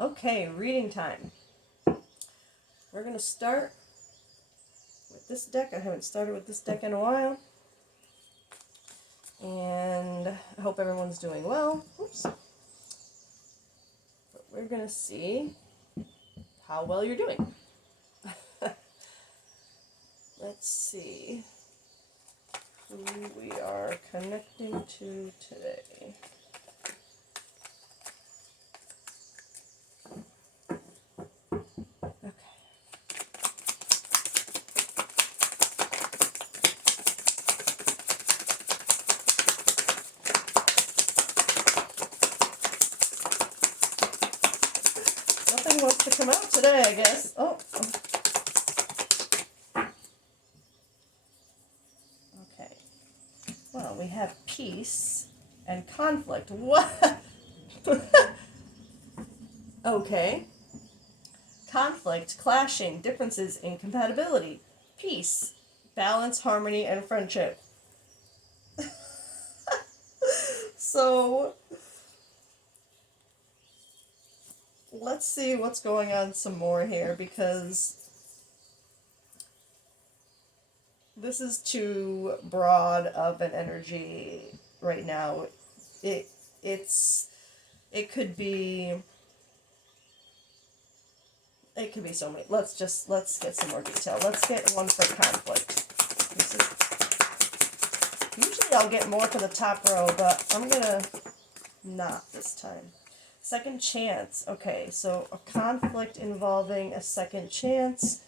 Okay, reading time. We're going to start with this deck. I haven't started with this deck in a while. And I hope everyone's doing well. Oops. But we're going to see how well you're doing. Let's see who we are connecting to today. Okay. Nothing wants to come out today, I guess. Oh. Okay. Well, we have peace and conflict. What? Okay. Conflict, clashing, differences, incompatibility. Peace, balance, harmony, and friendship. So, let's see what's going on some more here, because this is too broad of an energy right now. It's it could be so many. Let's get some more detail. Let's get one for conflict. Usually I'll get more for the top row, but I'm gonna not this time. Second chance. Okay, so a conflict involving a second chance.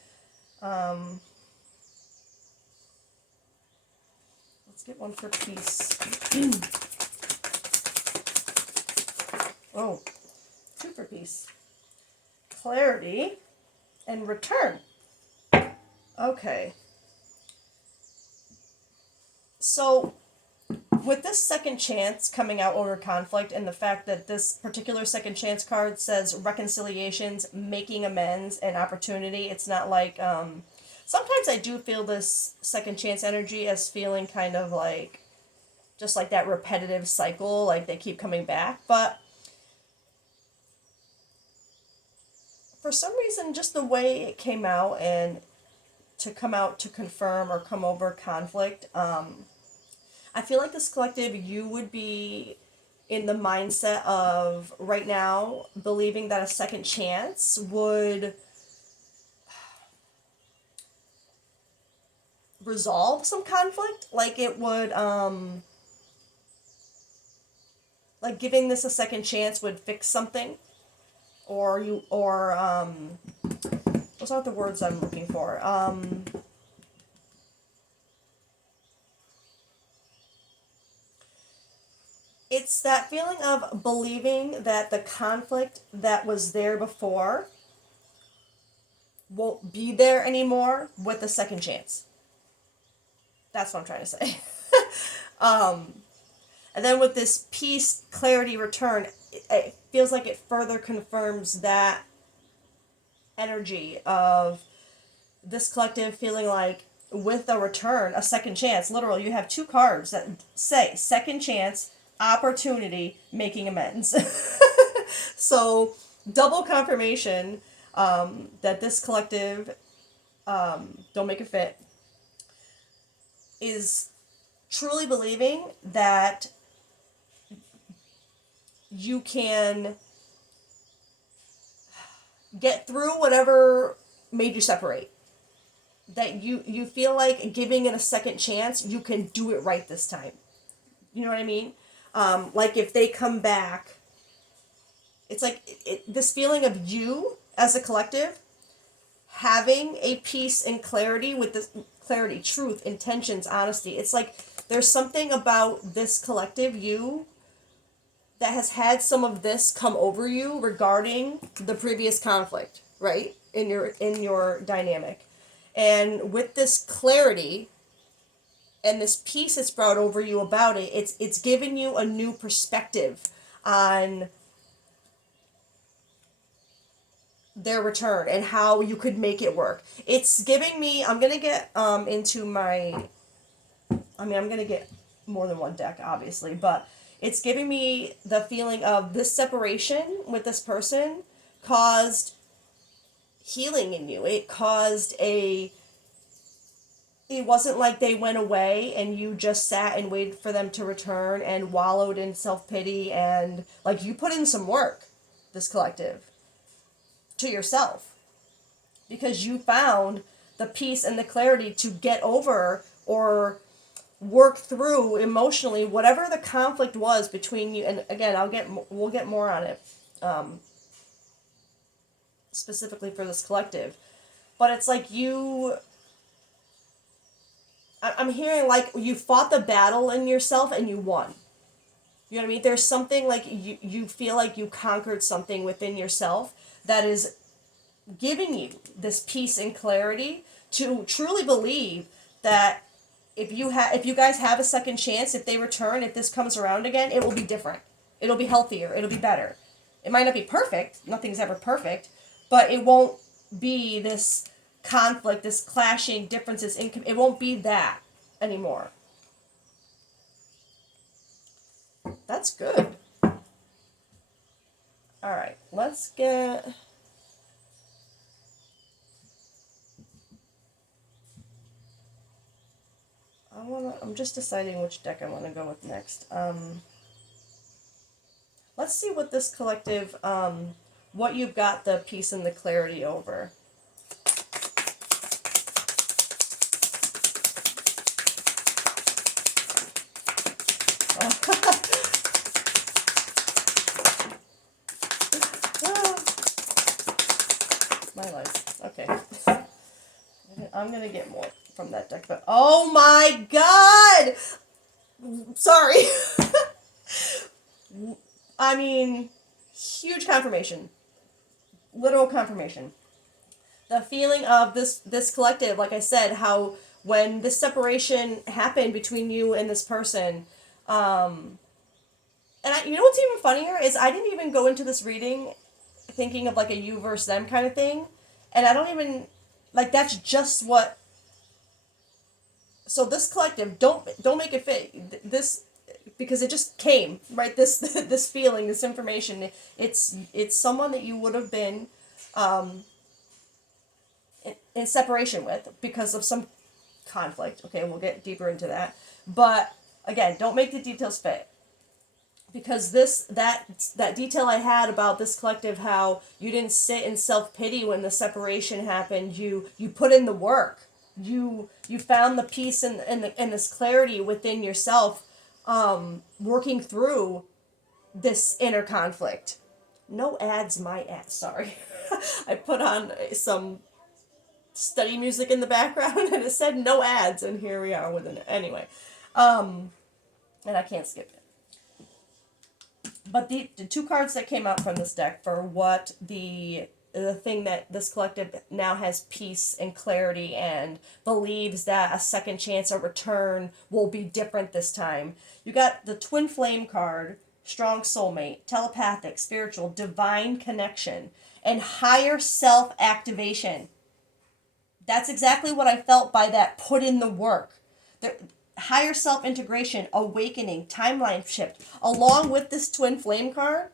Let's get one for peace. Oh, two for peace. Clarity and return. Okay. So, with this second chance coming out over conflict, and the fact that this particular second chance card says reconciliations, making amends, and opportunity, it's not like, sometimes I do feel this second chance energy as feeling kind of like, just like that repetitive cycle, like they keep coming back, but for some reason, just the way it came out and to come out to confirm or come over conflict, I feel like this collective, you would be in the mindset of right now believing that a second chance would resolve some conflict. Like it would, like giving this a second chance would fix something. Those aren't the words I'm looking for. It's that feeling of believing that the conflict that was there before won't be there anymore with a second chance. That's what I'm trying to say. And then with this peace, clarity, return, it feels like it further confirms that energy of this collective feeling like with a return, a second chance, literal, you have two cards that say second chance, opportunity, making amends. So, double confirmation that this collective, don't make it fit, is truly believing that you can get through whatever made you separate. That you feel like giving it a second chance, you can do it right this time. You know what I mean? Like if they come back, it's like this feeling of you as a collective having a peace and clarity with this clarity, truth, intentions, honesty. It's like there's something about this collective, you, that has had some of this come over you regarding the previous conflict, right? In your dynamic. And with this clarity and this peace that's brought over you about it, it's given you a new perspective on their return and how you could make it work. It's giving me, I'm going to get into my, I'm going to get more than one deck, obviously, but it's giving me the feeling of this separation with this person caused healing in you. It caused a, it wasn't like they went away and you just sat and waited for them to return and wallowed in self-pity, and like you put in some work, this collective, to yourself, because you found the peace and the clarity to get over or work through emotionally whatever the conflict was between you. And again, we'll get more on it, specifically for this collective, but it's like I'm hearing like you fought the battle in yourself and you won. You know what I mean? There's something like you feel like you conquered something within yourself that is giving you this peace and clarity to truly believe that if you guys have a second chance, if they return, if this comes around again, it will be different. It'll be healthier. It'll be better. It might not be perfect. Nothing's ever perfect, but it won't be this conflict, this clashing differences. It won't be that anymore. That's good. All right, let's get. I'm just deciding which deck I want to go with next. Let's see what this collective, what you've got the peace and the clarity over. My life. Okay. I'm gonna get more from that deck, but oh my god! Sorry. I mean, huge confirmation. Literal confirmation. The feeling of this collective, like I said, how when this separation happened between you and this person, and you know what's even funnier is I didn't even go into this reading thinking of like a you versus them kind of thing, and I don't even like that's just what. So this collective, don't make it fit this, because it just came right. This feeling, this information, it's someone that you would have been, in separation with because of some conflict. Okay, we'll get deeper into that, but again, don't make the details fit. Because that detail I had about this collective, how you didn't sit in self-pity when the separation happened, you put in the work, you found the peace and this clarity within yourself, working through this inner conflict. No ads, my ads, sorry. I put on some study music in the background and it said no ads, and here we are with it anyway, and I can't skip it. But the two cards that came out from this deck for what the thing that this collective now has peace and clarity and believes that a second chance or return will be different this time. You got the Twin Flame card, Strong Soulmate, Telepathic, Spiritual, Divine Connection, and Higher Self Activation. That's exactly what I felt by that put in the work. Higher self-integration, awakening, timeline shift, along with this Twin Flame card.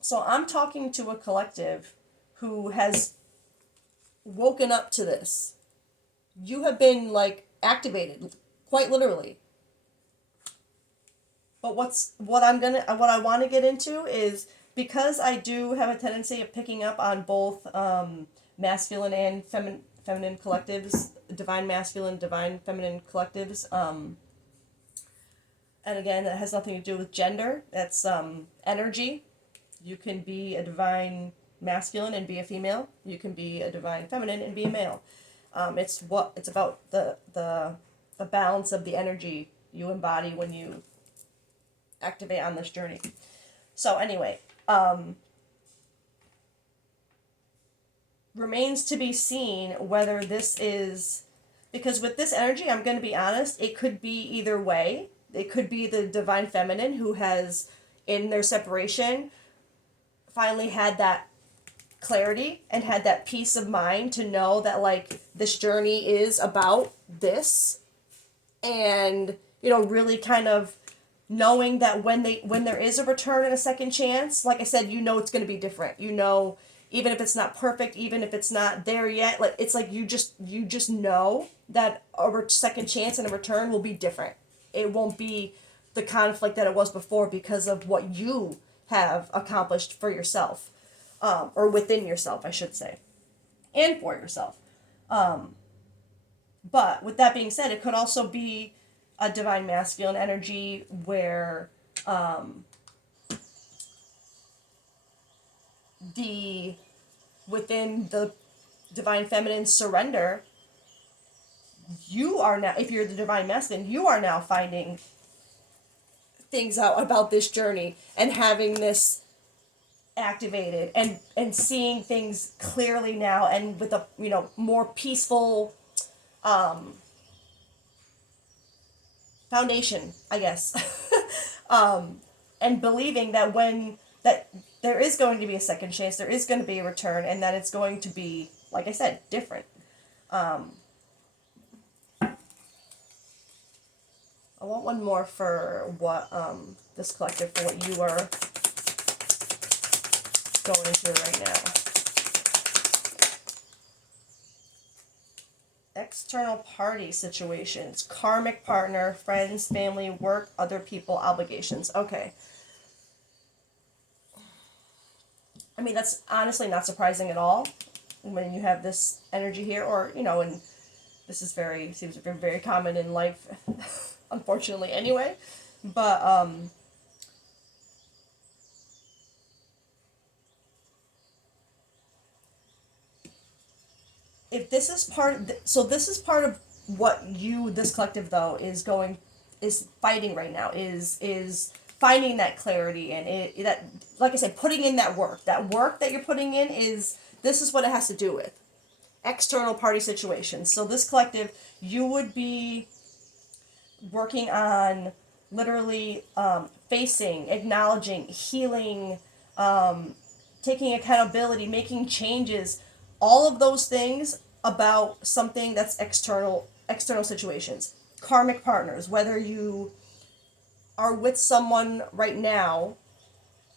So I'm talking to a collective who has woken up to this. You have been like activated, quite literally. But what I want to get into is, because I do have a tendency of picking up on both masculine and feminine collectives, divine masculine, divine feminine collectives. And again, that has nothing to do with gender. That's energy. You can be a divine masculine and be a female. You can be a divine feminine and be a male. It's about the balance of the energy you embody when you activate on this journey. So anyway, remains to be seen whether this is, because with this energy, I'm going to be honest, it could be either way. It could be the divine feminine who has, in their separation, finally had that clarity and had that peace of mind to know that like this journey is about this, and really kind of knowing that when there is a return and a second chance, like I said, it's going to be different. Even if it's not perfect, even if it's not there yet, like it's like you just know that second chance and a return will be different. It won't be the conflict that it was before because of what you have accomplished for yourself, or within yourself, I should say, and for yourself. But with that being said, it could also be a divine masculine energy where the within the divine feminine surrender, you are now, if you're the divine masculine, you are now finding things out about this journey and having this activated and seeing things clearly now and with a more peaceful foundation, I guess. And believing that when that there is going to be a second chance, there is going to be a return, and that it's going to be, like I said, different. I want one more for what this collective, for what you are going through right now. External party situations, karmic partner, friends, family, work, other people, obligations. Okay. I mean, that's honestly not surprising at all when you have this energy here, or, and this is seems very, very common in life, unfortunately, anyway. But, if this is this is part of what this collective, though, is fighting right now, is finding that clarity, and that, like I said, putting in that work that you're putting in, this is what it has to do with external party situations. So this collective, you would be working on literally facing, acknowledging, healing, taking accountability, making changes, all of those things about something that's external situations. Karmic partners, whether you are with someone right now,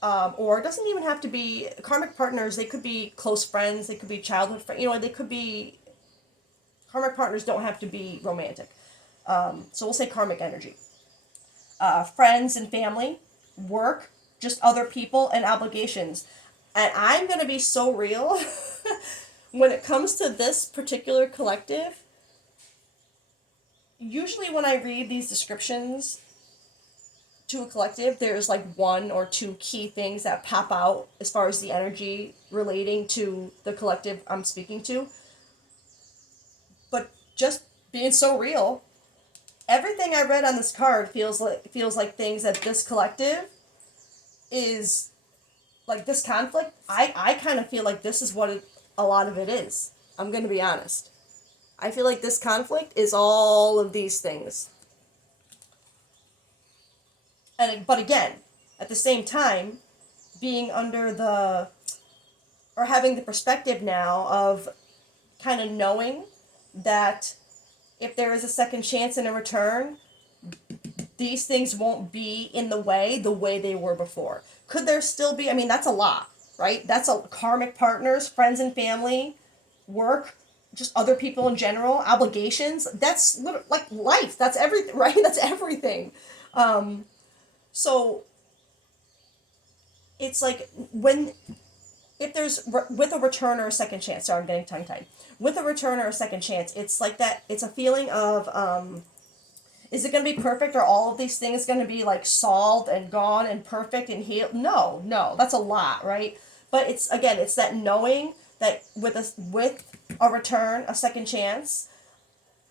or it doesn't even have to be karmic partners. They could be close friends, they could be childhood friends, they could be, karmic partners don't have to be romantic. So we'll say karmic energy. Friends and family, work, just other people, and obligations. And I'm going to be so real. When it comes to this particular collective, usually when I read these descriptions to a collective, there's like one or two key things that pop out as far as the energy relating to the collective I'm speaking to. But just being so real, everything I read on this card feels like things that this collective is, like this conflict, I kind of feel like this is what a lot of it is. I'm going to be honest. I feel like this conflict is all of these things. But again, at the same time, being under or having the perspective now of kind of knowing that if there is a second chance and a return, these things won't be in the way they were before. Could there still be? I mean, that's a lot, right? That's a karmic partners, friends and family, work, just other people in general, obligations. That's like life. That's everything, right? That's everything. So it's like if there's with a return or a second chance. Sorry, I'm getting tongue tied. With a return or a second chance, it's like that. It's a feeling of is it going to be perfect? Are all of these things going to be like solved and gone and perfect and healed? No, that's a lot, right? But it's that knowing that with a return, a second chance,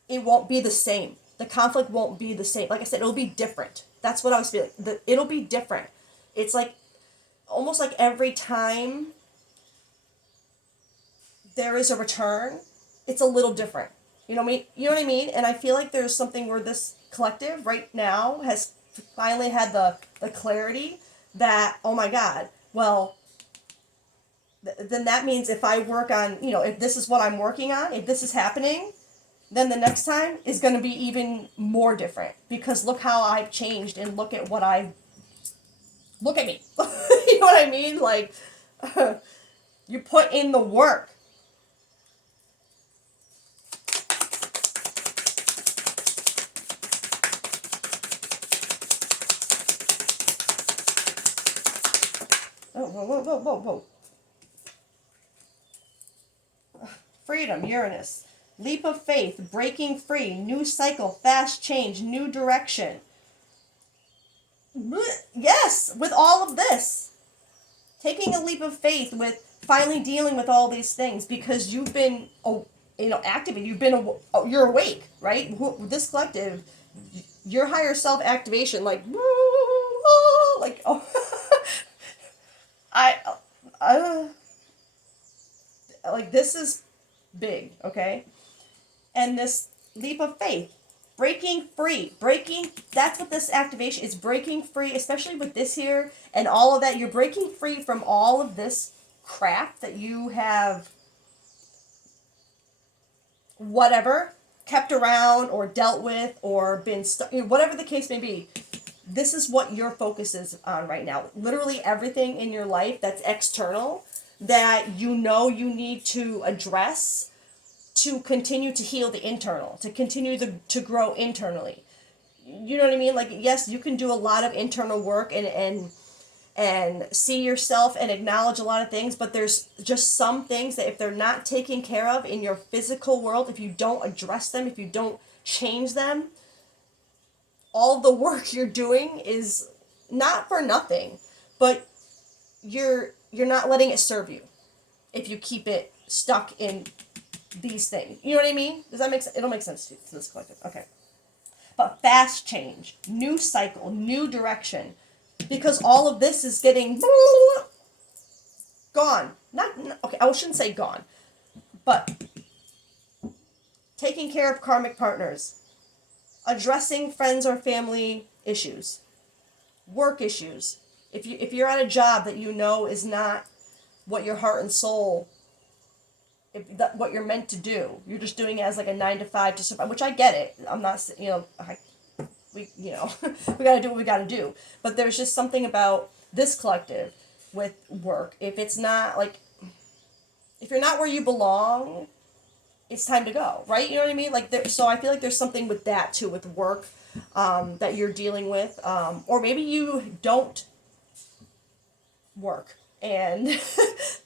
it won't be the same. The conflict won't be the same. Like I said, it'll be different. That's what I was feeling. It'll be different. It's like almost like every time there is a return, it's a little different. You know what I mean? You know what I mean? And I feel like there's something where this collective right now has finally had the clarity that, oh my God, well, then that means if I work on, if this is what I'm working on, if this is happening, then the next time is going to be even more different, because look how I've changed, and look at what I've, look at me. You know what I mean? Like, you put in the work. Oh, whoa, whoa, whoa, whoa, whoa. Freedom, Uranus. Leap of faith, breaking free, new cycle, fast change, new direction. Yes, with all of this. Taking a leap of faith with finally dealing with all these things, because you've been, activated. You've been, you're awake, right? This collective, your higher self activation, like, like, oh, I, uh, like, this is big, okay? And this leap of faith, breaking free, that's what this activation is, breaking free, especially with this here and all of that. You're breaking free from all of this crap that you have, whatever, kept around or dealt with or been stuck, whatever the case may be. This is what your focus is on right now. Literally everything in your life that's external that you need to address to continue to heal the internal, to continue to grow internally. You know what I mean? Like, yes, you can do a lot of internal work and see yourself and acknowledge a lot of things, but there's just some things that if they're not taken care of in your physical world, if you don't address them, if you don't change them, all the work you're doing is not for nothing, but you're not letting it serve you if you keep it stuck in these things. You know what I mean? Does that make sense? It'll make sense to this collective. Okay. But fast change, new cycle, new direction, because all of this is getting gone. Not okay, I shouldn't say gone, but taking care of karmic partners, addressing friends or family issues, work issues. If you're at a job that you know is not what your heart and soul, what you're meant to do, you're just doing it as like a 9 to 5 to survive, which I get it. I'm not, we we got to do what we got to do. But there's just something about this collective with work. If it's not like, if you're not where you belong, it's time to go, right? You know what I mean? Like, so I feel like there's something with that too, with work, that you're dealing with, or maybe you don't work, and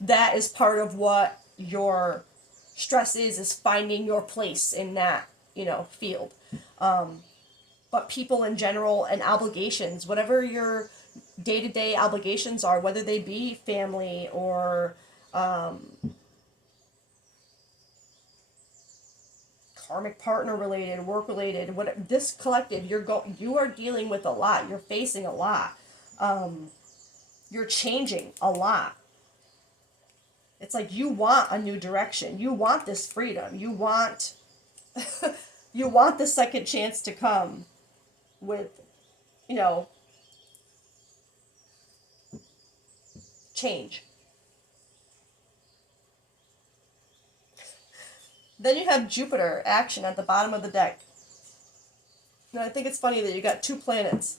that is part of what your stress is finding your place in that, field. But people in general and obligations, whatever your day-to-day obligations are, whether they be family or karmic partner related, work related, what this collective, you are dealing with a lot. You're facing a lot. You're changing a lot. It's like you want a new direction. You want this freedom. You want you want the second chance to come with, change. Then you have Jupiter action at the bottom of the deck. Now I think it's funny that you got two planets.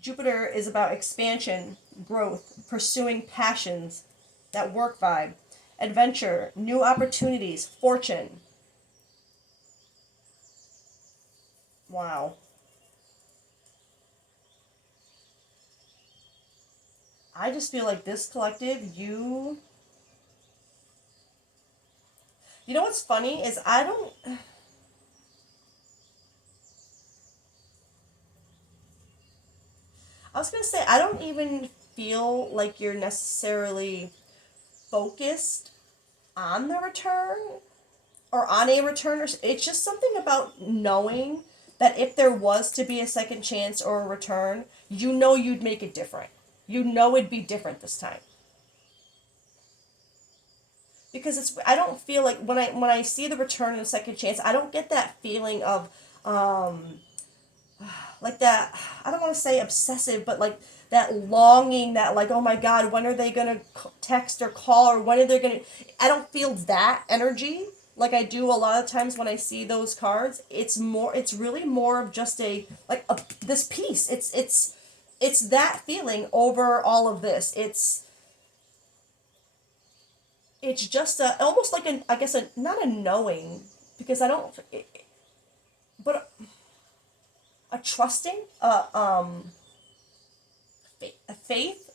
Jupiter is about expansion, growth, pursuing passions, that work vibe, adventure, new opportunities, fortune. Wow. I just feel like this collective, you know what's funny is I was going to say, I don't even feel like you're necessarily focused on the return or on a return. It's just something about knowing that if there was to be a second chance or a return, you'd make it different. It'd be different this time. Because I don't feel like when I see the return and the second chance, I don't get that feeling of like that, I don't want to say obsessive, but like that longing, that like, oh my God, when are they going to text or call, or when are they going to, I don't feel that energy. like I do a lot of times when I see those cards, it's really more of just this piece. It's that feeling over all of this. It's just almost like I guess not a knowing, because I don't, but a trusting, a faith,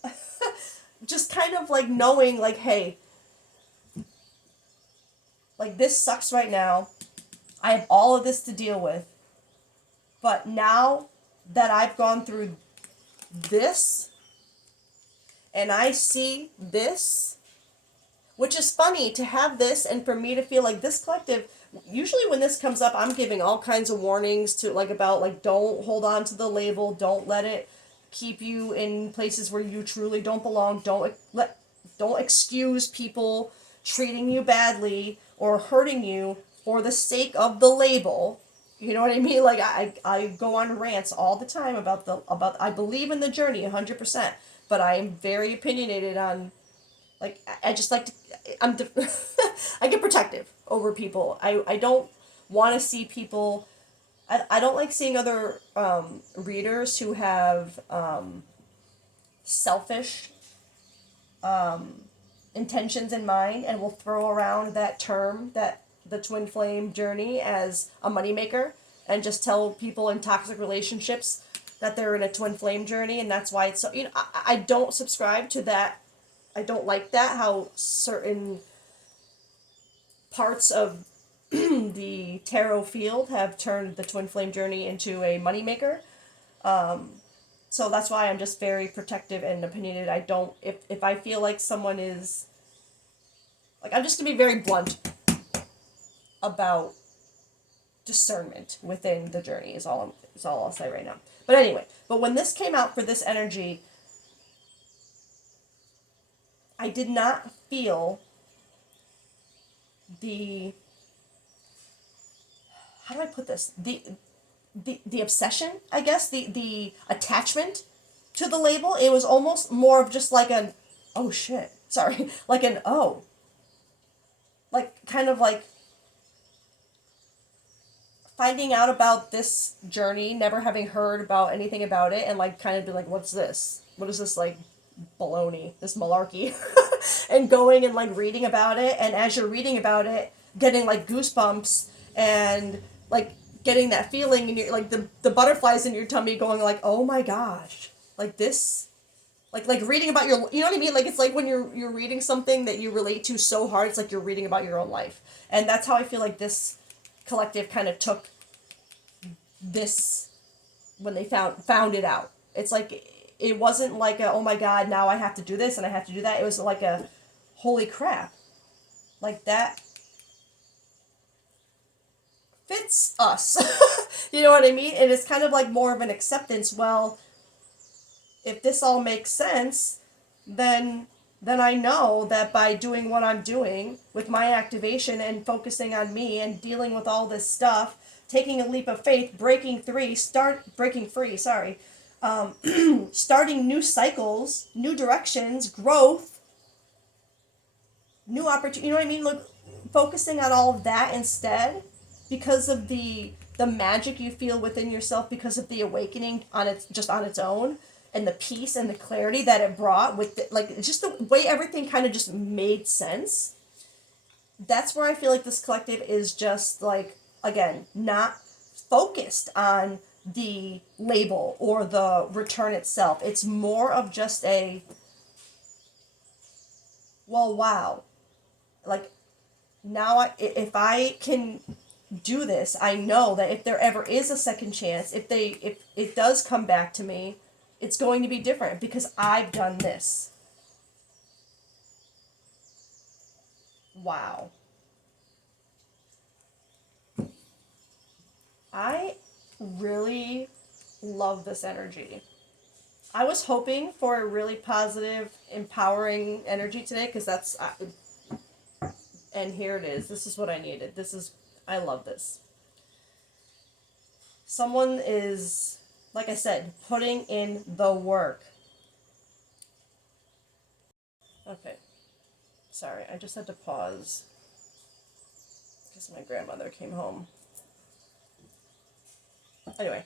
just kind of like knowing, like, hey, like this sucks right now. I have all of this to deal with, but now that I've gone through this and I see this, which is funny to have this and for me to feel like this collective, usually when this comes up, I'm giving all kinds of warnings to like about like don't hold on to the label, don't let it keep you in places where you truly don't belong, don't excuse people treating you badly or hurting you for the sake of the label. You know what I mean? Like I go on rants all the time about I believe in the journey 100%, but I am very opinionated on, like, I just like to, I get protective over people. I don't want to see people, I don't like seeing other readers who have selfish intentions in mind and will throw around that term, that the twin flame journey, as a moneymaker, and just tell people in toxic relationships that they're in a twin flame journey, and that's why it's so, I don't subscribe to that. I don't like that, how certain parts of the tarot field have turned the twin flame journey into a moneymaker. So that's why I'm just very protective and opinionated. I don't, if I feel like someone is, like, I'm just gonna be very blunt about discernment within the journey is all I'll say right now. But anyway, but when this came out for this energy, I did not feel the, how do I put this? The obsession, I guess, the attachment to the label. It was almost more of just like an, oh shit, sorry, like an, oh, like kind of like finding out about this journey, never having heard about anything about it, and like kind of be like, what's this? What is this, like, baloney, this malarkey? And going and like reading about it, and as you're reading about it, getting like goosebumps and like getting that feeling in your, like the butterflies in your tummy, going like, oh my gosh, like this, like reading about your, you know what I mean, like it's like when you're reading something that you relate to so hard, it's like you're reading about your own life. And that's how I feel like this collective kind of took this when they found it out. It's like it wasn't like a, oh my god, now I have to do this and I have to do that. It was like a, holy crap, like that fits us. You know what I mean? And it's kind of like more of an acceptance. Well, if this all makes sense, then I know that by doing what I'm doing with my activation and focusing on me and dealing with all this stuff, taking a leap of faith, breaking free, sorry, starting new cycles, new directions, growth, new opportunity, you know what I mean? Look, focusing on all of that instead, because of the magic you feel within yourself, because of the awakening on its, just on its own, and the peace and the clarity that it brought with the, like, just the way everything kind of just made sense. That's where I feel like this collective is just like, again, not focused on the label or the return itself. It's more of just a, well, wow, like, now if I can do this, I know that if there ever is a second chance, if it does come back to me, it's going to be different because I've done this. Wow. I really love this energy. I was hoping for a really positive, empowering energy today, because that's, and here it is. This is what I needed. I love this. Someone is, like I said, putting in the work. Okay. Sorry, I just had to pause. because my grandmother came home. Anyway,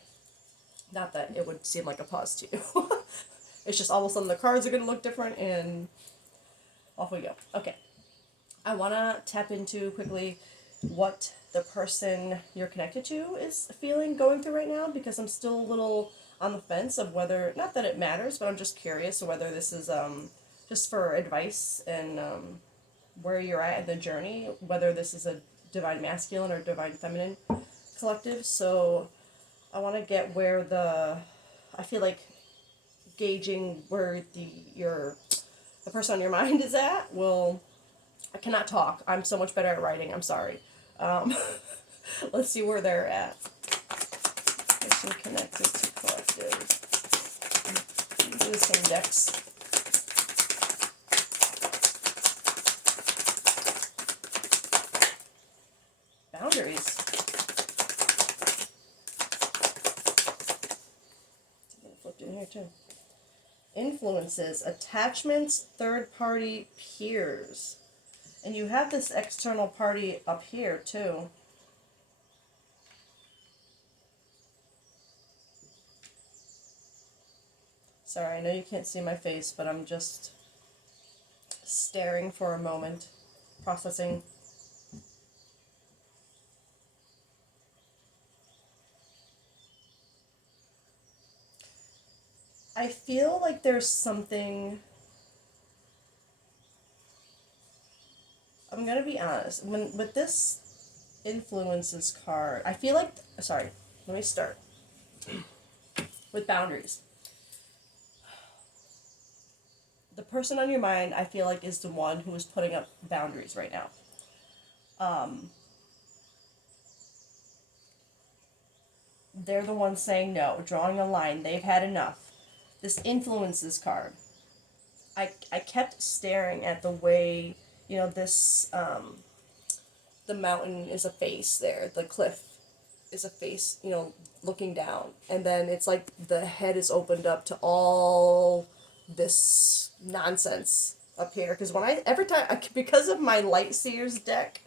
not that it would seem like a pause to you. It's just all of a sudden the cards are going to look different, and off we go. Okay. I want to tap into quickly what the person you're connected to is feeling, going through right now, because I'm still a little on the fence of whether, not that it matters, but I'm just curious whether this is just for advice and where you're at in the journey, whether this is a divine masculine or divine feminine collective. So I want to get where I feel like gauging where the person on your mind is at. Well, I cannot talk. I'm so much better at writing. I'm sorry. Let's see where they're at. Person connected to collective. These are the same decks. Boundaries. I'm gonna flip in here too. Influences, attachments, third-party peers. And you have this external party up here too. Sorry, I know you can't see my face, but I'm just staring for a moment, processing. I feel like there's something. I'm gonna be honest. With this influences card, I feel like. Sorry, let me start with boundaries. The person on your mind, I feel like, is the one who is putting up boundaries right now. They're the ones saying no, drawing a line. They've had enough. This influences card. I kept staring at the way, this, the mountain is a face there, the cliff is a face, looking down. And then it's like the head is opened up to all this nonsense up here. Because because of my Light Seers deck,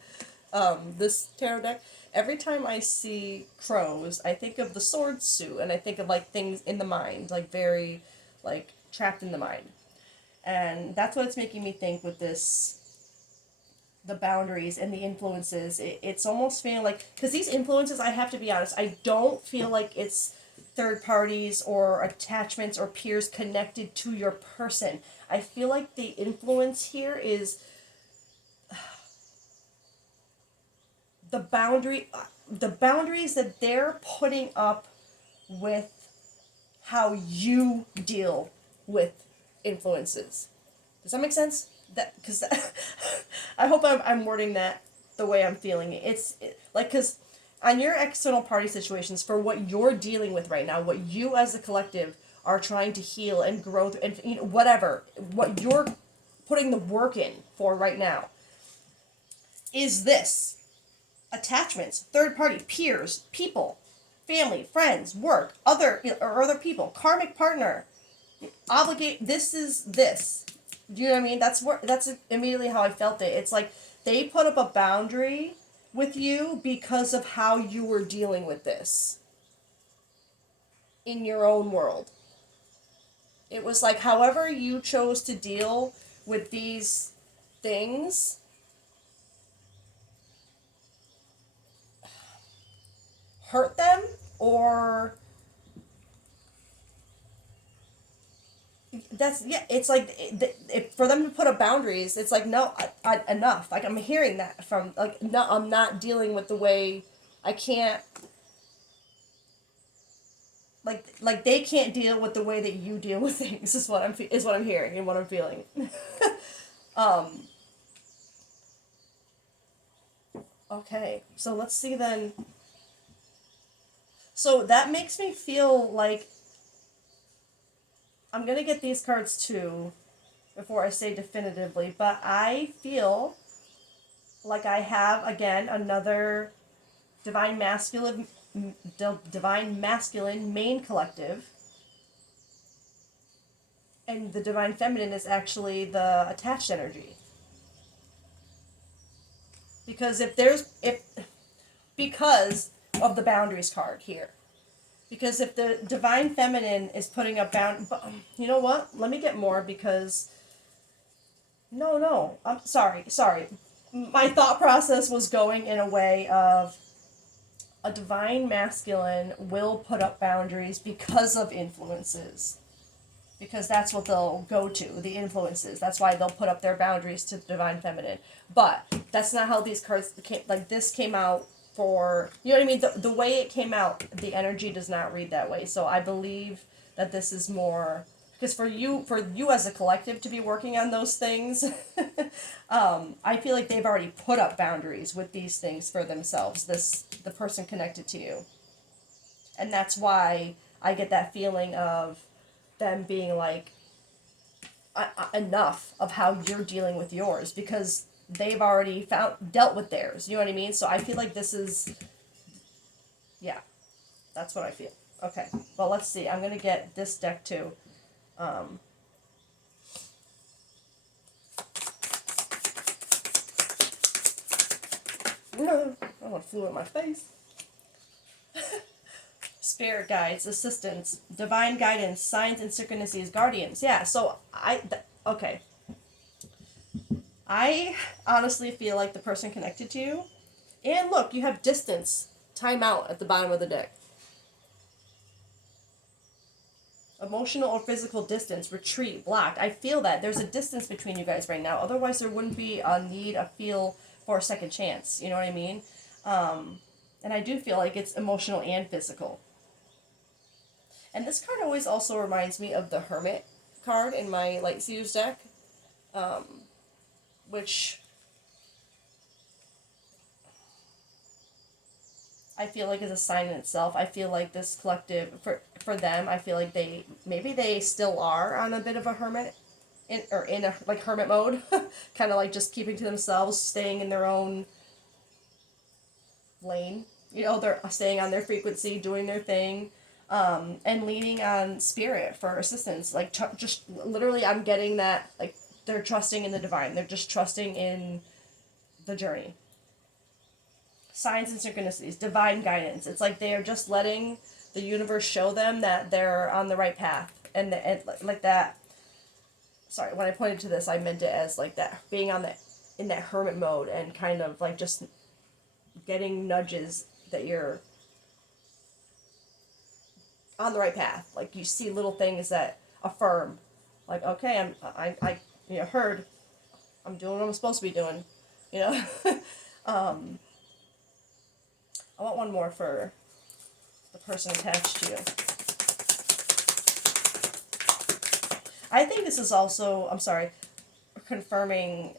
this tarot deck, every time I see crows, I think of the sword suit, and I think of like things in the mind, like very, like trapped in the mind. And that's what it's making me think with this, the boundaries and the influences. It's almost feeling like, because these influences, I have to be honest, I don't feel like it's third parties or attachments or peers connected to your person. I feel like the influence here is the boundaries that they're putting up with how you deal with influences. Does that make sense? Because I hope I'm wording that the way I'm feeling it. Because on your external party situations, for what you're dealing with right now, what you as a collective are trying to heal and grow and whatever, what you're putting the work in for right now, is this: attachments, third party, peers, people, family, friends, work, other people, karmic partner, obligate. This is this. Do you know what I mean? That's immediately how I felt it. It's like they put up a boundary with you because of how you were dealing with this in your own world. It was like however you chose to deal with these things hurt them, or it's like for them to put up boundaries, it's like no, enough. Like I'm hearing that from like no, I'm not dealing with the way I can't, like they can't deal with the way that you deal with things is what I'm hearing and what I'm feeling. Okay, so let's see then. So that makes me feel like I'm gonna get these cards too before I say definitively, but I feel like I have again another divine masculine main collective, and the divine feminine is actually the attached energy. Because if because of the boundaries card here. Because if the divine feminine is putting up you know what? Let me get more because no, I'm sorry. My thought process was going in a way of a divine masculine will put up boundaries because of influences. Because that's what they'll go to, the influences. That's why they'll put up their boundaries to the divine feminine. But that's not how these cards came. Like, this came out for, you know what I mean? The way it came out, the energy does not read that way. So I believe that this is more, because for you as a collective to be working on those things, I feel like they've already put up boundaries with these things for themselves, the person connected to you. And that's why I get that feeling of them being like, enough of how you're dealing with yours, because they've already dealt with theirs. You know what I mean? So I feel like this is, yeah, that's what I feel. Okay, well, let's see. I'm gonna get this deck too. No, I want flew in my face. Spirit guides, assistants, divine guidance, signs and synchronicities, guardians. Yeah, so okay. I honestly feel like the person connected to you, and look, you have distance, time out at the bottom of the deck. Emotional or physical distance, retreat, blocked. I feel that there's a distance between you guys right now. Otherwise, there wouldn't be a feel for a second chance. You know what I mean? And I do feel like it's emotional and physical. And this card always also reminds me of the Hermit card in my Light Seers deck, which I feel like is a sign in itself. I feel like this collective, for them, I feel like they still are on a bit of a hermit, in a like hermit mode, kind of like just keeping to themselves, staying in their own lane. You know, they're staying on their frequency, doing their thing, and leaning on spirit for assistance. Like, just literally, I'm getting that, like, they're trusting in the divine. They're just trusting in the journey. Signs and synchronicities, divine guidance. It's like they are just letting the universe show them that they're on the right path, and like that. Sorry, when I pointed to this, I meant it as like that, being in that hermit mode, and kind of like just getting nudges that you're on the right path. Like, you see little things that affirm, like, okay, I heard, I'm doing what I'm supposed to be doing, you know. I want one more for the person attached to you. I think this is also, I'm sorry, confirming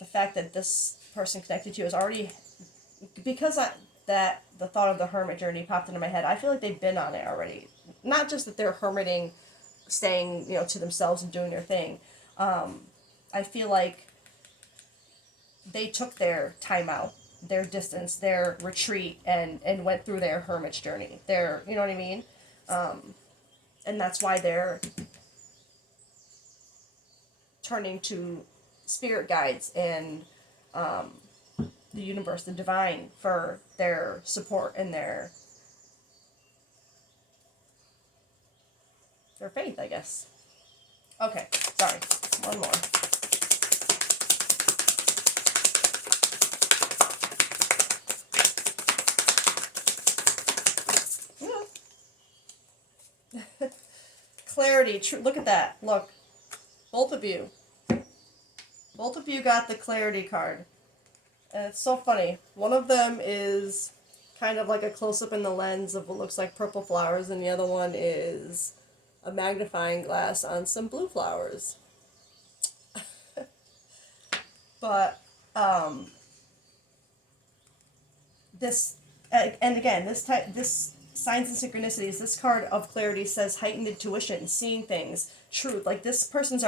the fact that this person connected to you is already, because the thought of the hermit journey popped into my head. I feel like they've been on it already. Not just that they're hermiting, staying, to themselves and doing their thing. I feel like they took their time out, their distance, their retreat, and went through their hermit's journey. You know what I mean? And that's why they're turning to spirit guides and the universe, the divine, for their support and their faith, I guess. Okay, sorry. One more. Clarity. Look at that. Look. Both of you got the clarity card. And it's so funny. One of them is kind of like a close-up in the lens of what looks like purple flowers, and the other one is a magnifying glass on some blue flowers. But, this, and again, this signs and synchronicities, this card of clarity says heightened intuition, seeing things, truth. Like, this person's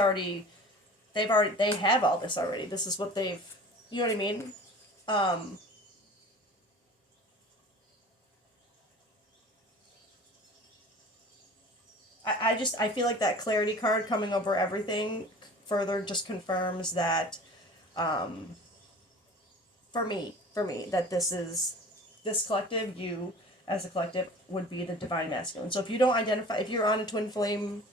they have all this already. This is what you know what I mean? I feel like that clarity card coming over everything further just confirms that, for me, that this is this collective, you as a collective would be the divine masculine. So if you don't identify, if you're on a twin flame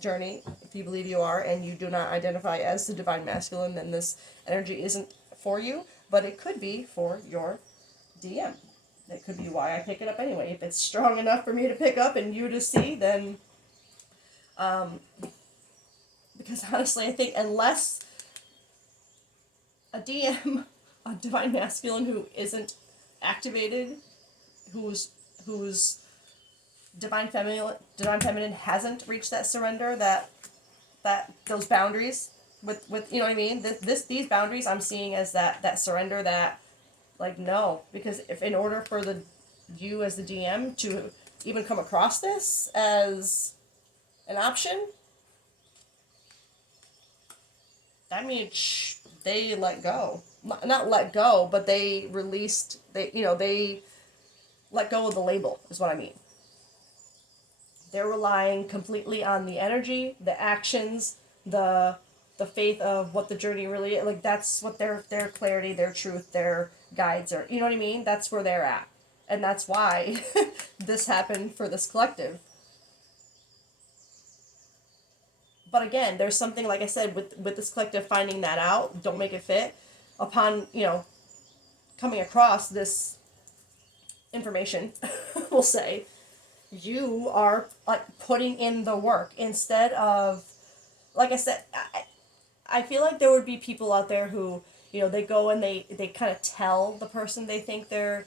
journey, if you believe you are, and you do not identify as the divine masculine, then this energy isn't for you, but it could be for your DM. That could be why I pick it up anyway. If it's strong enough for me to pick up and you to see, then because honestly I think unless a DM, a divine masculine who isn't activated, whose divine feminine hasn't reached that surrender, that those boundaries with you know what I mean, these boundaries I'm seeing as that surrender, that like no, because if in order for you as the DM to even come across this as an option, that means they let go. Not let go, but they released, they let go of the label, is what I mean. They're relying completely on the energy, the actions, the faith of what the journey really is. Like, that's what their clarity, their truth, their guides are. You know what I mean? That's where they're at. And that's why this happened for this collective. But again, there's something, like I said, with this collective finding that out, don't make it fit, upon, coming across this information, we'll say, you are putting in the work instead of, like I said, I feel like there would be people out there who, they go and they kind of tell the person they think they're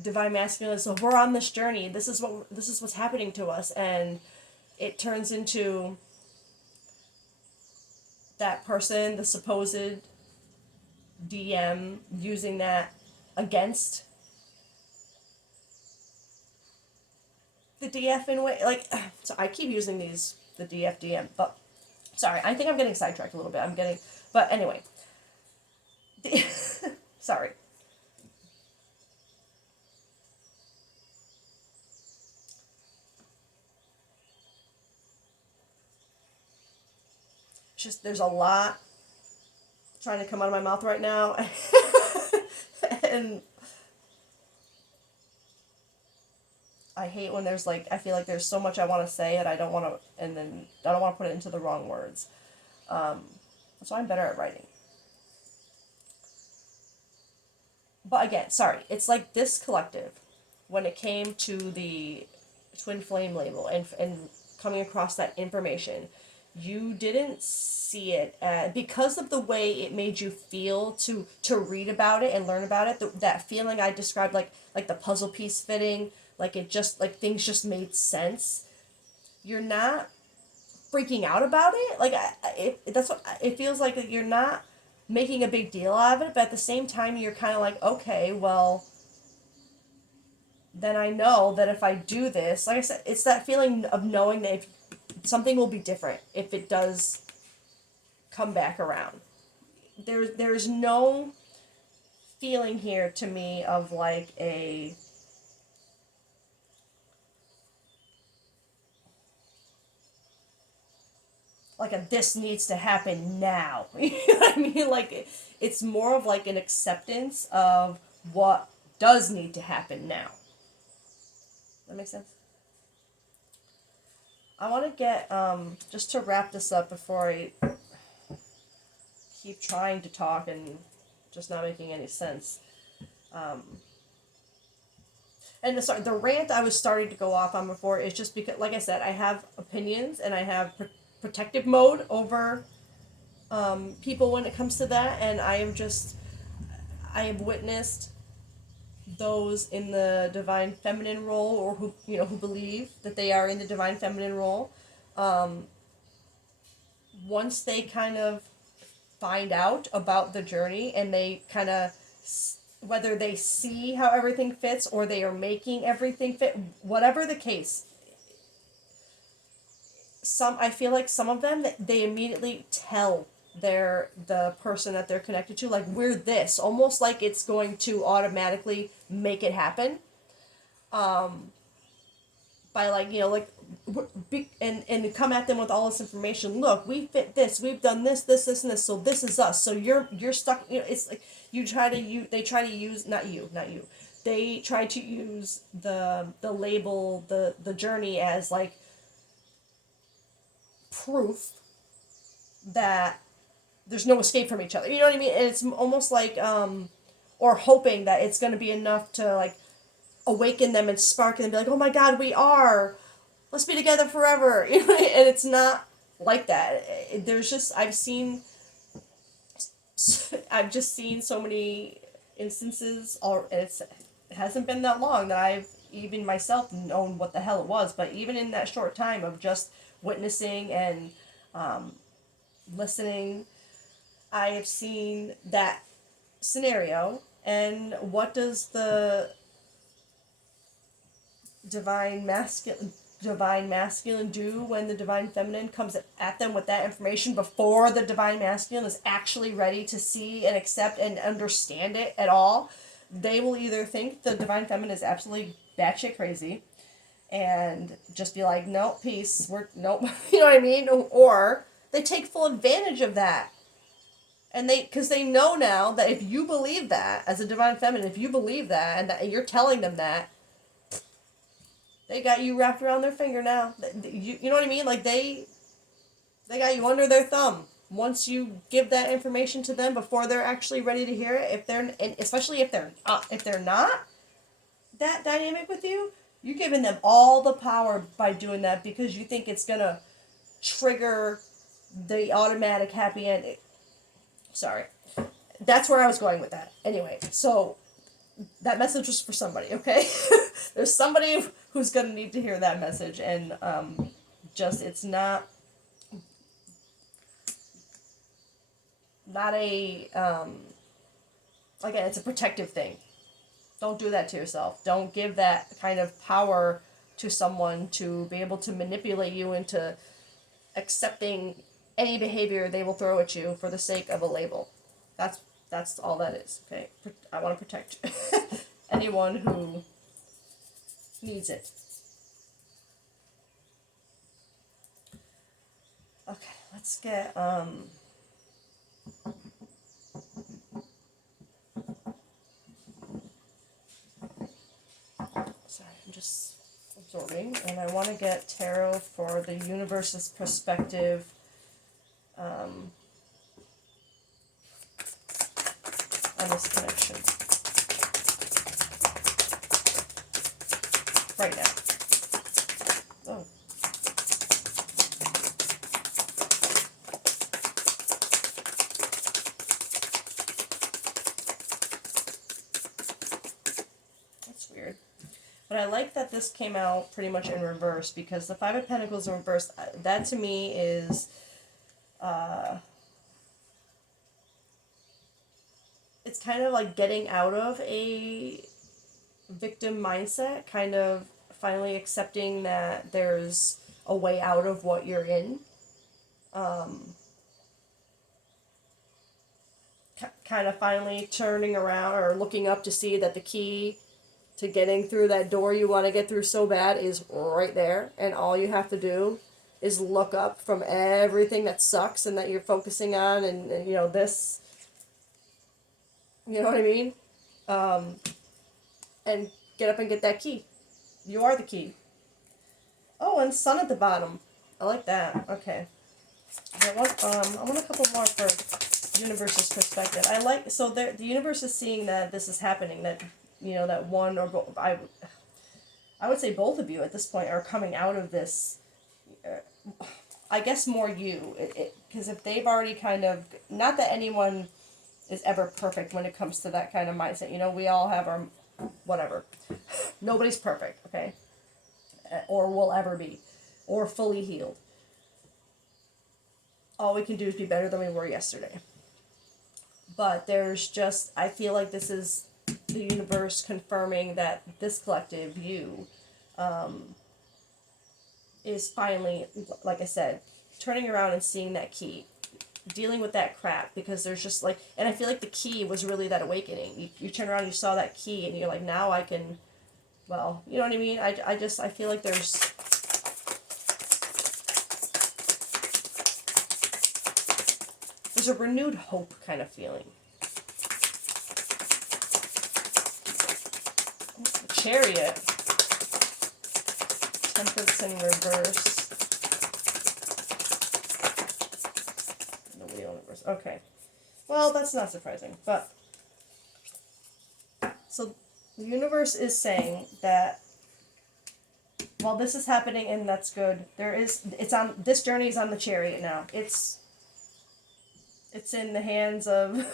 divine masculine, so we're on this journey, this is what's happening to us, and it turns into that person, the supposed DM, using that against the DF in a way. Like, so I keep using the DF DM, but sorry, I think I'm getting sidetracked a little bit. But anyway, sorry. Just there's a lot trying to come out of my mouth right now, and I hate when there's I feel like there's so much I want to say and I don't want to, and then I don't want to put it into the wrong words. So I'm better at writing. But again, sorry, it's like this collective, when it came to the twin flame label and coming across that information, you didn't see it because of the way it made you feel to read about it and learn about it. That feeling I described, like the puzzle piece fitting, like it just, like things just made sense. You're not freaking out about it. That's what it feels like. That you're not making a big deal out of it, but at the same time, you're kind of like, okay, well, then I know that if I do this, like I said, it's that feeling of knowing that if something will be different if it does come back around. There's no feeling here to me of like a this needs to happen now. You know what I mean? Like it's more of like an acceptance of what does need to happen now. That makes sense? I want to get, just to wrap this up before I keep trying to talk and just not making any sense. And sorry, the rant I was starting to go off on before is just because, like I said, I have opinions and I have protective mode over people when it comes to that, and I have witnessed those in the divine feminine role, or who believe that they are in the divine feminine role, once they kind of find out about the journey and they kind of, whether they see how everything fits or they are making everything fit, whatever the case, I feel like some of them, they immediately tell the person that they're connected to, like, we're this, almost like it's going to automatically make it happen, by and come at them with all this information. Look, we fit this, we've done this, and this, so this is us, so you're stuck. It's like they try to use, not you, they try to use the label, the journey as like proof that there's no escape from each other. You know what I mean? And it's almost like or hoping that it's going to be enough to like awaken them and spark them and be like, oh my God, we are. Let's be together forever. You know, and it's not like that. There's just I've just seen so many instances, and it hasn't been that long that I've even myself known what the hell it was. But even in that short time of just witnessing and listening, I have seen that scenario. And what does the divine masculine do when the divine feminine comes at them with that information before the divine masculine is actually ready to see and accept and understand it at all? They will either think the divine feminine is absolutely batshit crazy and just be like, nope, peace, nope, you know what I mean? Or they take full advantage of that. And because they know now that if you believe that, as a divine feminine, if you believe that and that you're telling them that, they got you wrapped around their finger now. You know what I mean? Like they got you under their thumb. Once you give that information to them before they're actually ready to hear it, and especially if they're not that dynamic with you, you're giving them all the power by doing that because you think it's gonna trigger the automatic happy ending. Sorry, that's where I was going with that. Anyway, so that message was for somebody, okay? There's somebody who's going to need to hear that message, and it's not a, again, it's a protective thing. Don't do that to yourself. Don't give that kind of power to someone to be able to manipulate you into accepting any behavior they will throw at you for the sake of a label. That's all that is, okay? I want to protect anyone who needs it. Okay, let's get, sorry, I'm just absorbing, and I want to get tarot for the universe's perspective, on this connection. Right now. Oh. That's weird. But I like that this came out pretty much in reverse because the Five of Pentacles in reverse, that to me is, it's kind of like getting out of a victim mindset, kind of finally accepting that there's a way out of what you're in. Kind of finally turning around or looking up to see that the key to getting through that door you want to get through so bad is right there, and all you have to do is look up from everything that sucks and that you're focusing on, and you know this, you know what I mean, and get up and get that key. You are the key. Oh, and sun at the bottom. I like that. Okay. I want a couple more for universe's perspective. I like, so the universe is seeing that this is happening, that, you know, that one or both, I would say both of you at this point are coming out of this, I guess more you, because if they've already kind of, not that anyone is ever perfect when it comes to that kind of mindset, you know, we all have our, whatever, nobody's perfect, okay, or will ever be, or fully healed. All we can do is be better than we were yesterday. But there's just, I feel like this is the universe confirming that this collective, you, is finally, like I said, turning around and seeing that key, dealing with that crap, because there's just like, and I feel like the key was really that awakening. You turn around, you saw that key, and you're like, now I can, well, you know what I mean? I feel like there's a renewed hope kind of feeling. Chariot. Temperance in reverse. The Wheel in reverse. Okay. Well, that's not surprising, but so the universe is saying that while this is happening and that's good, this journey is on the Chariot now. It's in the hands of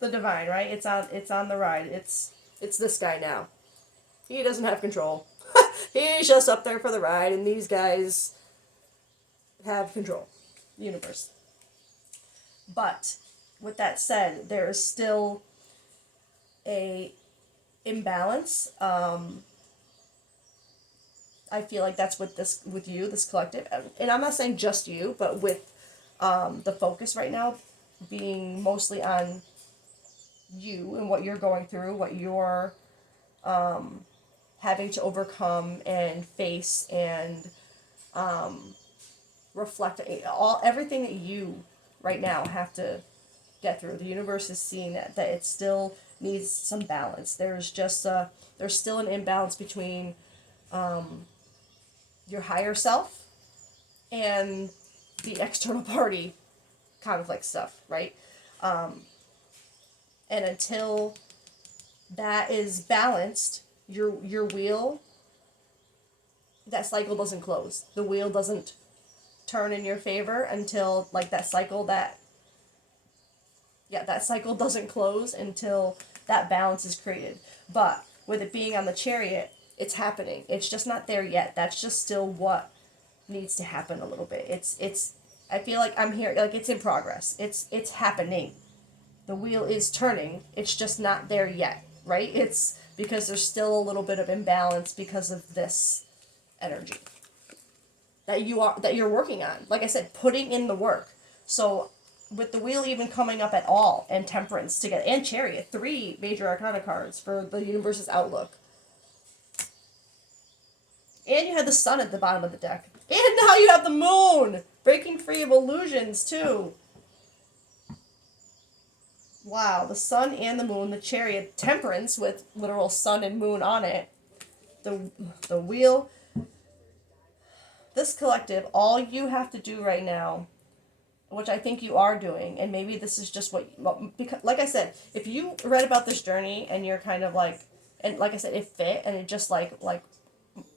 the divine, right? It's on the ride. It's this guy now. He doesn't have control. He's just up there for the ride, and these guys have control. The universe. But with that said, there is still a imbalance. I feel like that's with this collective, and I'm not saying just you, but with the focus right now being mostly on you and what you're going through, what you're having to overcome and face and reflect everything that you right now have to get through. The universe is seeing that it still needs some balance. There's still an imbalance between your higher self and the external party conflict stuff, right? And until that is balanced, your wheel, that cycle doesn't close. The wheel doesn't turn in your favor until that cycle doesn't close until that balance is created. But with it being on the Chariot, it's happening. It's just not there yet. That's just still what needs to happen a little bit. It's I feel like I'm here, like it's in progress. It's happening. The wheel is turning. It's just not there yet, right? It's because there's still a little bit of imbalance because of this energy that you're working on. Like I said, putting in the work. So with the wheel even coming up at all, and Temperance together, and Chariot, 3 major arcana cards for the universe's outlook. And you had the Sun at the bottom of the deck. And now you have the Moon! Breaking free of illusions, too. Wow, the Sun and the Moon, the Chariot, Temperance with literal Sun and Moon on it. The Wheel. This collective, all you have to do right now, which I think you are doing, and maybe this is just because, like I said, if you read about this journey and you're kind of like, and like I said, it fit, and it just like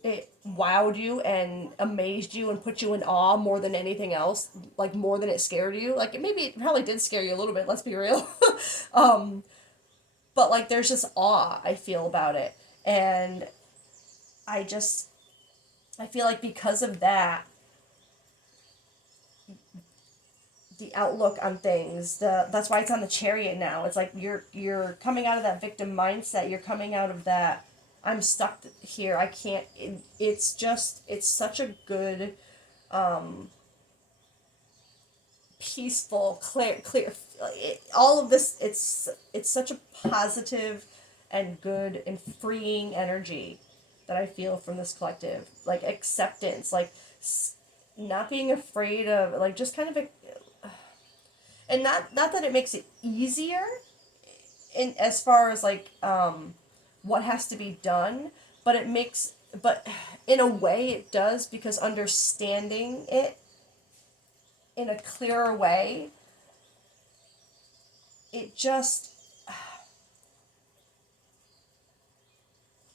it wowed you and amazed you and put you in awe more than anything else, like more than it scared you. Like it probably did scare you a little bit, let's be real. But like there's just awe I feel about it. And I feel like because of that, the outlook on things, that's why it's on the Chariot now. It's like you're coming out of that victim mindset. You're coming out of that I'm stuck here. I can't. It's such a good, peaceful, clear. All of this. It's such a positive, and good and freeing energy that I feel from this collective. Like acceptance, like not being afraid of, like just kind of, and not that it makes it easier, in as far as like what has to be done, but in a way it does, because understanding it in a clearer way, it just,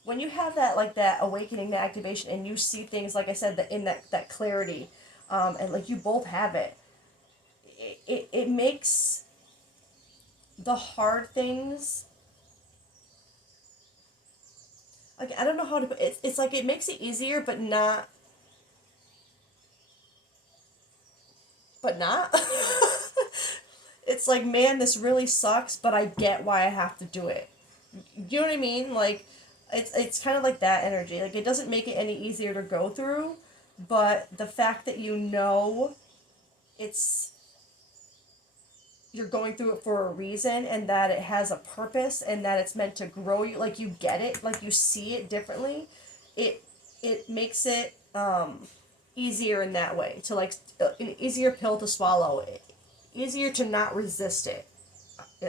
when you have that, like that awakening, that activation, and you see things, like I said, that clarity, and like you both have it, it makes the hard things, like, I don't know how to put it. It's like it makes it easier, but not. It's like, man, this really sucks, but I get why I have to do it. You know what I mean? Like, it's kind of like that energy. Like, it doesn't make it any easier to go through, but the fact that you're going through it for a reason, and that it has a purpose, and that it's meant to grow you, like you get it, like you see it differently, it makes it easier in that way, to like an easier pill to swallow, easier to not resist it,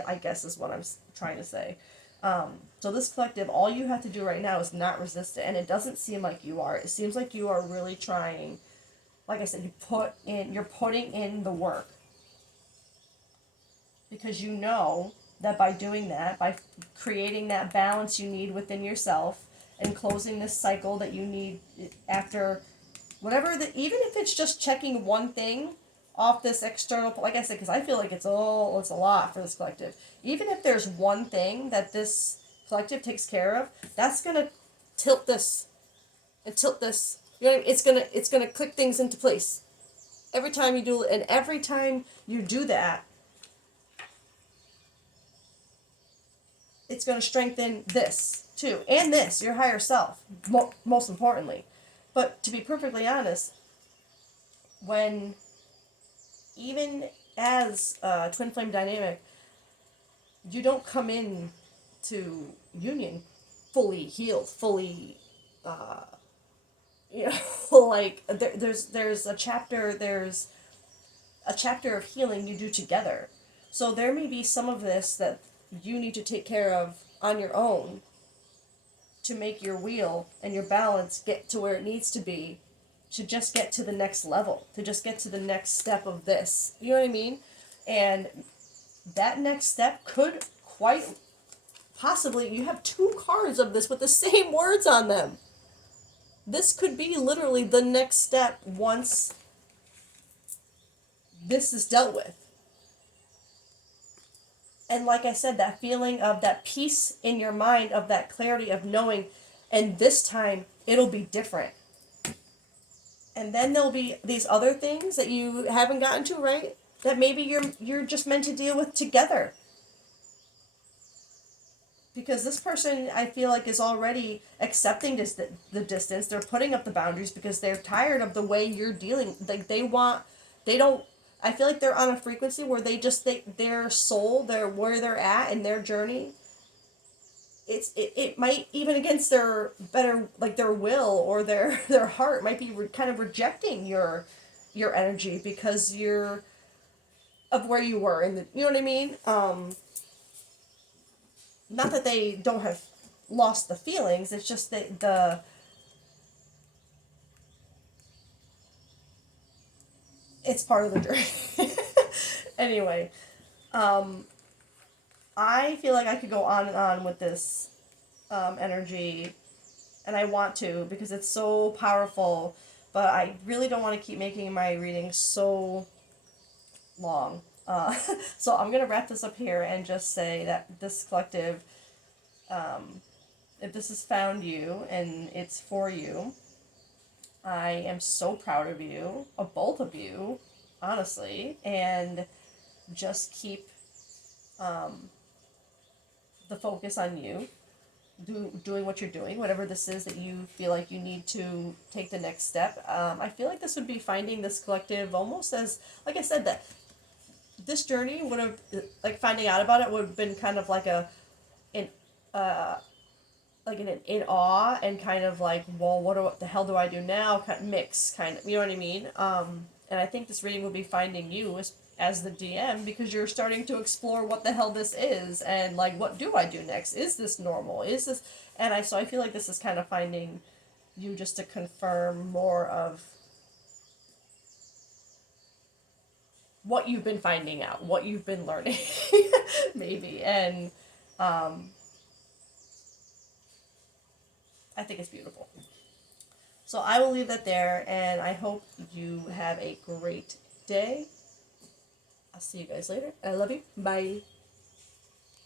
I guess is what I'm trying to say. So this collective, all you have to do right now is not resist it, and it doesn't seem like you are. It seems like you are really trying. Like I said, you're putting in the work, because you know that by doing that, by creating that balance you need within yourself and closing this cycle that you need after whatever the, even if it's just checking one thing off this external, like I said, because I feel like it's a lot for this collective. Even if there's one thing that this collective takes care of, that's gonna tilt this and tilt this. You know what I mean? It's gonna click things into place every time you do, and every time you do that, it's going to strengthen this too, and this, your higher self, most importantly. But to be perfectly honest, when even as a twin flame dynamic, you don't come in to union fully healed, fully, you know, like there's a chapter of healing you do together. So there may be some of this that you need to take care of on your own to make your wheel and your balance get to where it needs to be, to just get to the next level, to just get to the next step of this. You know what I mean? And that next step could quite possibly, you have two cards of this with the same words on them. This could be literally the next step once this is dealt with. And like I said, that feeling of that peace in your mind, of that clarity of knowing, and this time it'll be different. And then there'll be these other things that you haven't gotten to, right? That maybe you're just meant to deal with together. Because this person, I feel like, is already accepting the distance. They're putting up the boundaries because they're tired of the way you're dealing. Like they don't. I feel like they're on a frequency where their soul, where they're at in their journey. It might, even against their better, like their will or their heart, might be kind of rejecting your energy because you're of where you were in the, you know what I mean. Not that they don't have lost the feelings. It's just that it's part of the journey. Anyway, I feel like I could go on and on with this energy, and I want to because it's so powerful, but I really don't want to keep making my readings so long. So I'm going to wrap this up here and just say that this collective, if this has found you and it's for you, I am so proud of you, of both of you, honestly, and just keep the focus on you, doing what you're doing, whatever this is that you feel like you need to take the next step. I feel like this would be finding this collective almost as, like I said, that this journey would have, like finding out about it would have been kind of like an like in awe and kind of like, well, what the hell do I do now? Kind of mix, kind of, you know what I mean? And I think this reading will be finding you as the DM, because you're starting to explore what the hell this is and like, what do I do next? Is this normal? Is this, so I feel like this is kind of finding you just to confirm more of what you've been finding out, what you've been learning, maybe. And I think it's beautiful. So I will leave that there, and I hope you have a great day. I'll see you guys later. I love you. Bye.